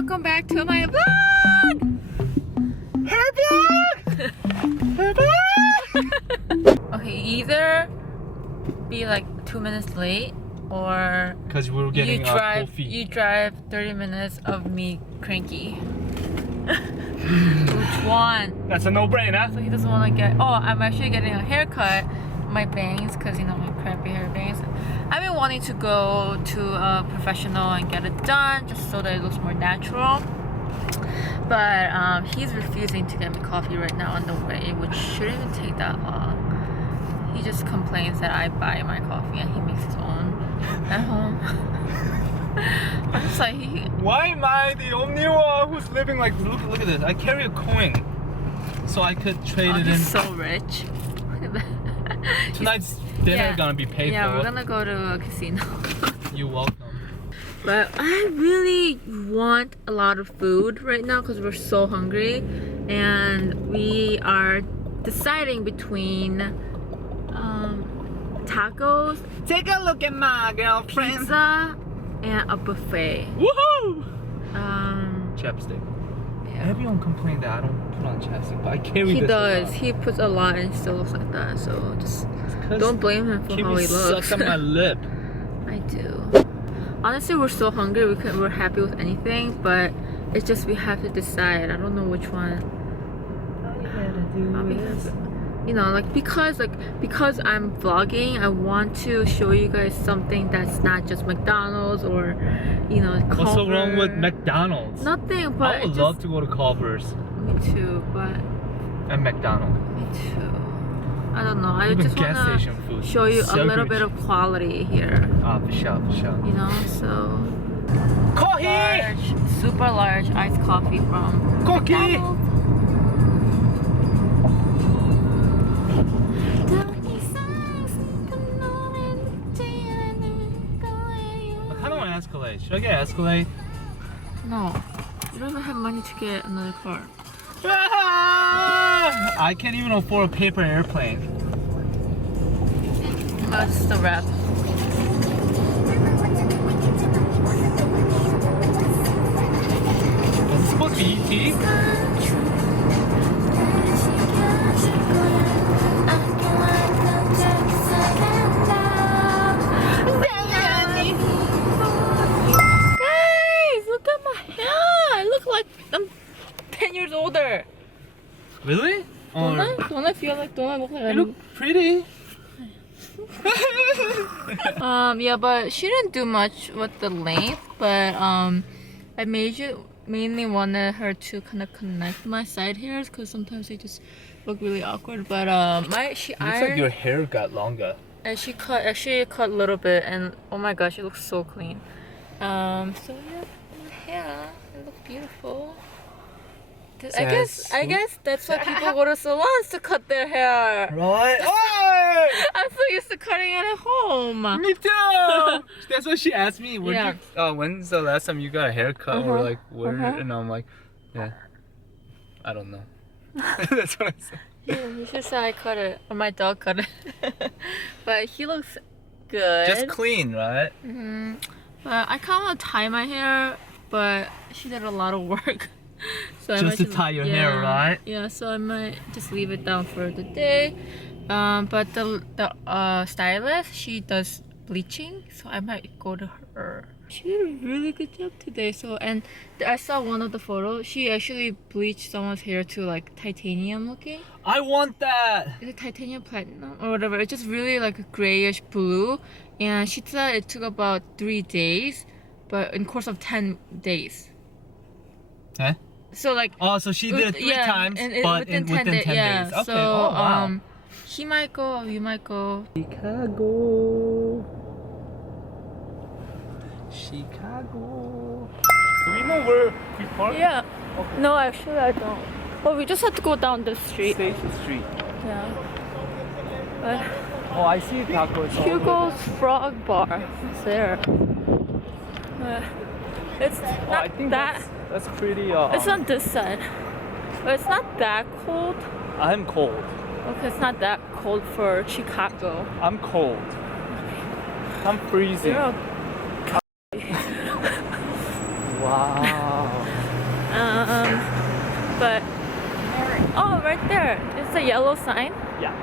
welcome back to my vlog! Her vlog! Her vlog! Okay, either be like 2 minutes late or because we were getting coffee. You drive 30 minutes of me cranky. Which one? That's a no-brainer. So he doesn't want to get. Oh, I'm actually getting a haircut. My bangs, because you know my crappy hair bangs. I've been wanting to go to a professional and get it done just so that it looks more natural. But he's refusing to get me coffee right now on the way, which shouldn't even take that long. He just complains that I buy my coffee and he makes his own at home. I'm just like, why am I the only one who's living like, look at this. I carry a coin so I could trade it in. He's so rich. Look at that. Tonight's dinner gonna be paid for. Yeah, we're gonna go to a casino. You're welcome. But I really want a lot of food right now because we're so hungry, and we are deciding between tacos, Take a look at my girlfriend. pizza, and a buffet. Woohoo! Chapstick. Yeah. Everyone complained that I don't put on chapstick, but I carry He this does. around. He puts a lot and still looks like that. So just don't blame him for how he looks. Sucks on my lip. I do. Honestly, we're so hungry. We're happy with anything, but it's just we have to decide. I don't know which one. You know, like because I'm vlogging, I want to show you guys something that's not just McDonald's or, you know, Culver. What's so wrong with McDonald's? Nothing, but I would love to go to Culver's Me too, but and McDonald's. me too. I don't know. I Even just gas want station food. to show you a So little good. bit of quality here. For sure, for sure. You know, so Coffee! large, super large iced coffee from Coffee! McDonald's. I kind of want Escalade. Should I get Escalade? No, you don't even have money to get another car. I can't even afford a paper airplane. That's the wrap. Is this supposed to be ET? Guys, look at my hair. I look like I'm 10 years older. Really? Don't I? Don't I feel like? Don't I look like You I'm? look pretty. Yeah, but she didn't do much with the length. But I mainly wanted her to kind of connect my side hairs because sometimes they just look really awkward. But she Looks ironed like your hair got longer. and she cut a little bit, and oh my gosh, it looks so clean. So yeah, my hair, it looks beautiful. I guess that's why people go to salons to cut their hair. Right? Oh! I'm so used to cutting it at home. Me too! That's what she asked me. Yeah. When's the last time you got a haircut? Or like, where? Uh-huh. And I'm like, yeah. I don't know. That's what I said. Yeah, you should say I cut it, or my dog cut it. But he looks good. Just clean, right? But I kind of want to tie my hair, but she did a lot of work. So Just to tie your hair, right? Yeah, so I might just leave it down for the day. But the stylist, she does bleaching, so I might go to her. She did a really good job today. So, and I saw one of the photos. She actually bleached someone's hair to like titanium looking. I want that! Is it titanium platinum or whatever? It's just really like a grayish blue. And she said it took about 3 days, but in course of 10 days. Huh? So like. Oh, so she did it 3 times, but within 10 days. Yeah. Okay. So Oh, wow. he might go, you might go. Chicago. Chicago. Do we know where we park? Yeah. Okay. No, actually I don't. Oh, we just have to go down the street. Station Street. Yeah. But Oh, I see tacos. Hugo's Frog Bar. It's there. It's not I think that. that's pretty. It's on this side. But it's not that cold. I'm cold. Okay, it's not that cold for Chicago. I'm cold. I'm freezing. You're a Wow. There, it's a yellow sign. Yeah.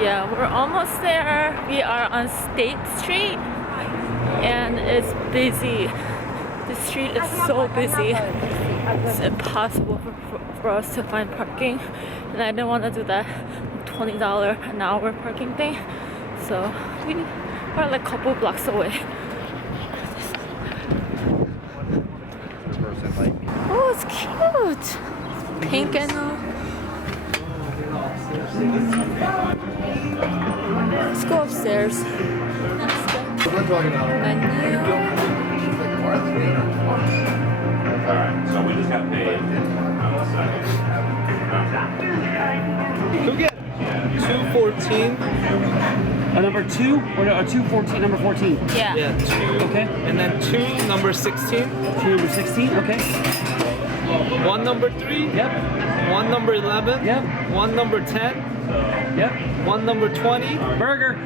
Yeah, we're almost there. We are on State Street and it's busy. The street is so busy. It's impossible for us to find parking. And I didn't want to do that $20 an hour parking thing. So we are like a couple blocks away. Oh, it's cute. Pink and all. Let's go upstairs. Menu. Alright, so we just got paid. Go get 214. Number 2 or 214, number 14. Yeah. Yeah, 2. Okay. And then 2, number 16. 2 number 16, okay. 1, number 3. Yep. 1, number 11. Yep. 1, number 10. Yep. 1, number 20. Burger.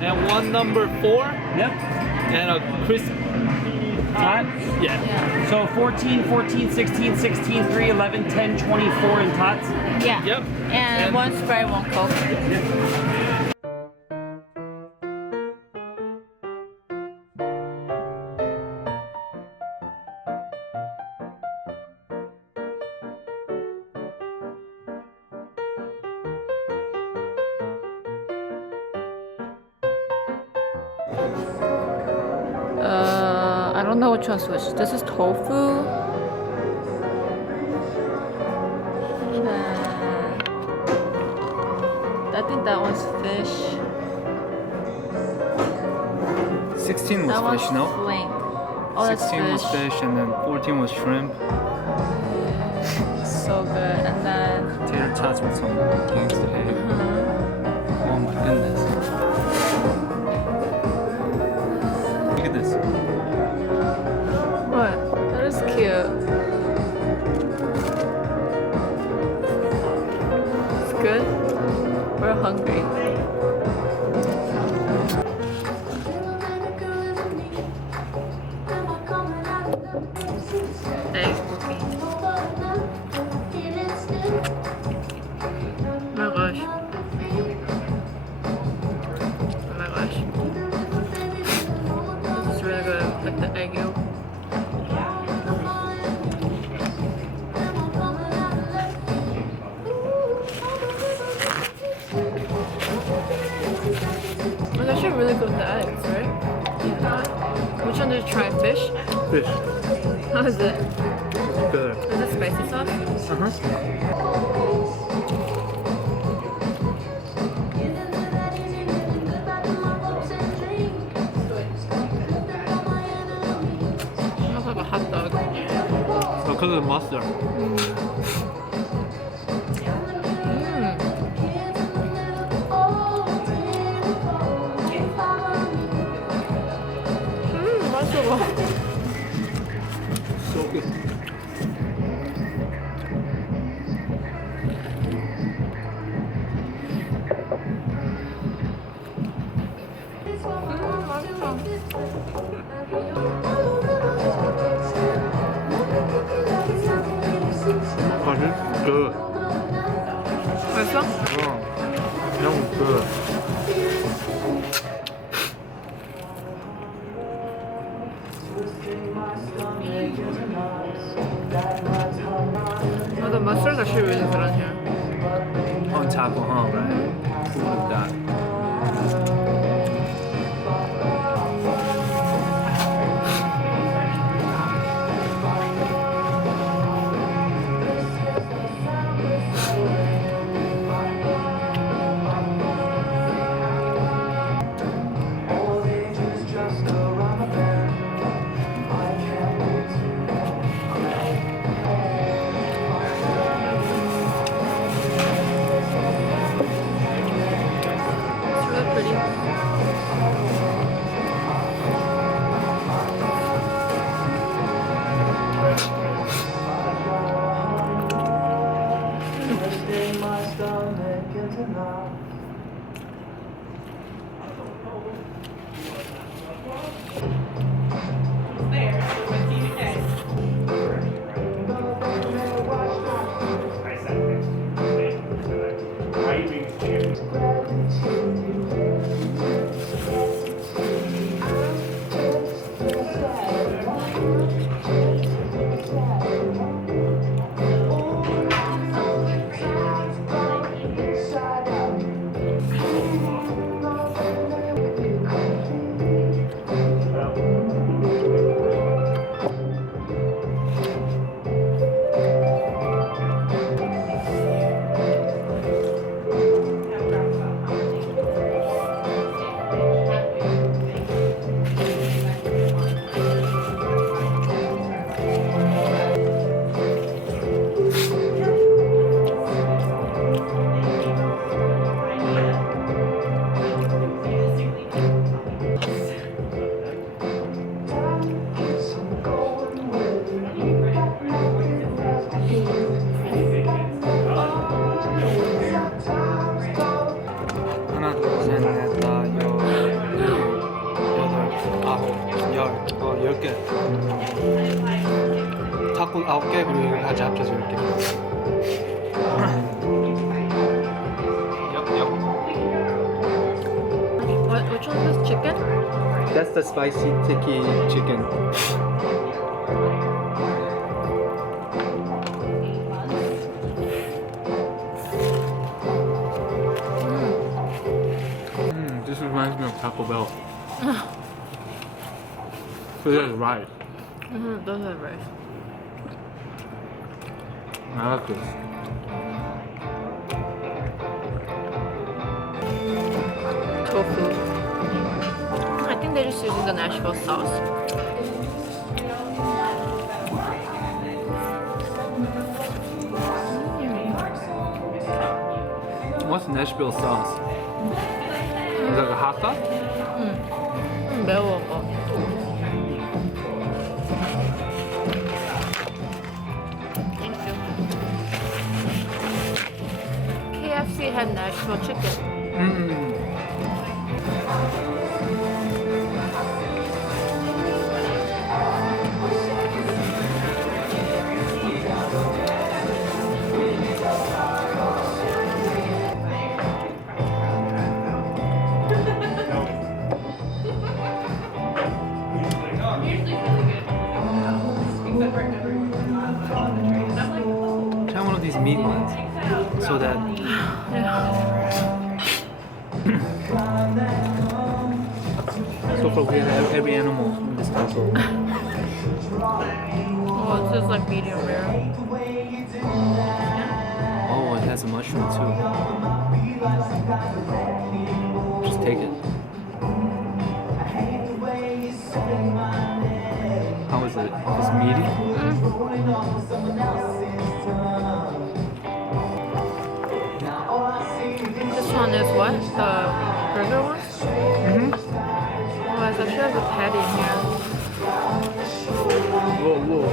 And 1, number 4. Yep. And a crisp. Hot. Yeah. Yeah. So 14, 14, 16, 16, 3, 11, 10, 24 in tots. Yeah. Yep. And one Sprite, one Coke. I don't know which one's which. This is tofu. I think that one's fish. 16 That was one's fish, no? flank. Oh, that's 16 was fish. fish, and then 14 was shrimp. So good. And then Tater tots with some gangsta egg. Oh my goodness. Look at this. what? That is cute. It's good. We're hungry. Eggs cooking. Oh my gosh. Oh my gosh. This is really good. Like the egg yolk. It's actually really good with the eggs, right? Yeah. Which one did you try? Fish? Fish. How is it? Good. Is it spicy sauce? Uh-huh. Smells like a hot dog. Because of the mustard. 맛있어. So good. Good. 맛있어? Oh, that was good. Oh, the mustard's actually really good on here. On top of right? Look at that. 10개. 닭국 9개 그리고 이거 같이 합쳐서 10개. Which one is chicken? That's the spicy tiki chicken. This reminds me of Taco Bell. So there's rice. Those are rice. I like this. Tofu. I think they're just using the Nashville sauce. What's Nashville sauce? Is that a hot sauce? 매워. Thank you. KFC had Nashville chicken. Try one of these meat ones, so that so far we have every animal in this household. Oh, it's just like medium rare. Oh, it has a mushroom too. Just take it. How is it? It's meaty? This one is what? The burger one? Oh, it actually has a patty in here. Whoa, whoa.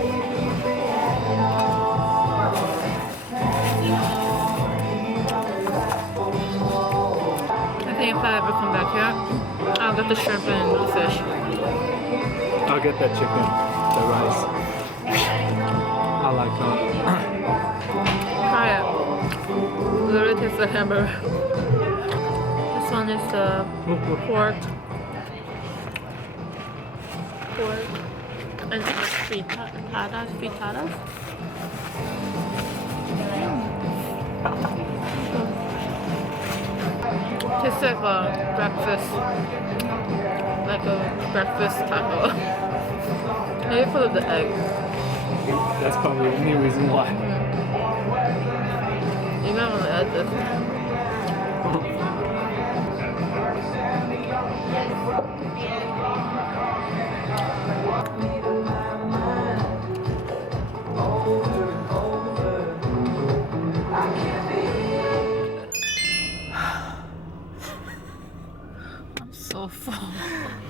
I think if I ever come back here, I'll get the shrimp and the fish. I'll get that chicken, the rice. I like that. Try it. Literally tastes like hamburger. This one is the pork. And frittatas. Tastes like a breakfast taco. Maybe for the egg. That's probably the only reason why. You might want to add this. I'm so full.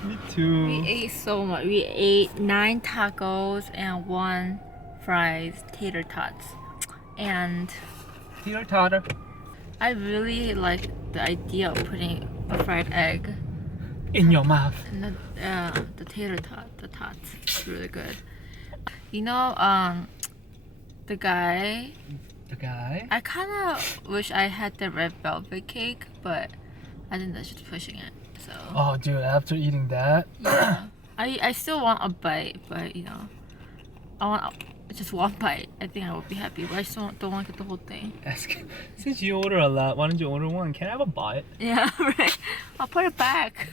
Me too. We ate so much. We ate 9 tacos and 1 fries, tater tots. And Tater totter. I really like the idea of putting a fried egg In your mouth. in the tater tot, the tots. It's really good. You know, the guy. The guy? I kind of wish I had the red velvet cake, but I think that's just pushing it. So Oh, dude, after eating that. yeah, I still want a bite, but you know, I want just one bite. I think I would be happy, but I still don't want to get the whole thing. Since you order a lot, why don't you order one? Can I have a bite? Yeah, right. I'll put it back.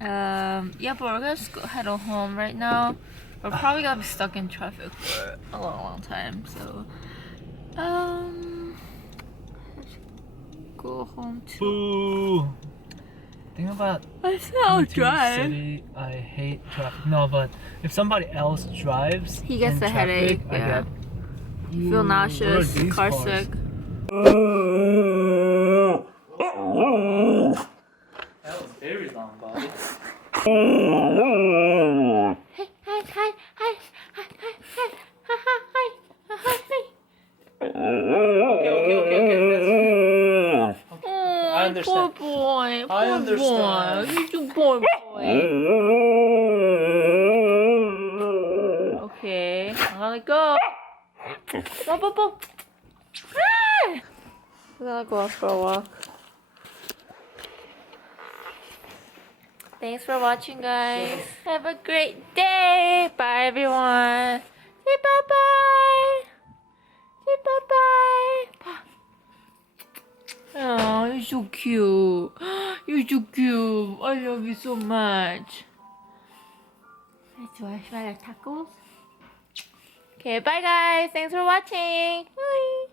Yeah, but we're gonna just head home right now. We're probably gonna be stuck in traffic for a long time. So, let's go home too. Boo! Think about I said I'll coming to the drive. city. I hate traffic. No, but if somebody else drives, He gets in a traffic, headache, I yeah. get. You feel nauseous, these car cars? sick. That was very long, buddy. Oh, I understand. Poor boy. I understand. Boy. You poor boy. wanna go. Bo. We're gonna go out for a walk. Thanks for watching, guys. Have a great day. Bye, everyone. Say bye-bye. Say bye-bye. Oh, you're so cute. You're so cute. I love you so much. Do I smell like tacos? Okay, bye guys. Thanks for watching. Bye.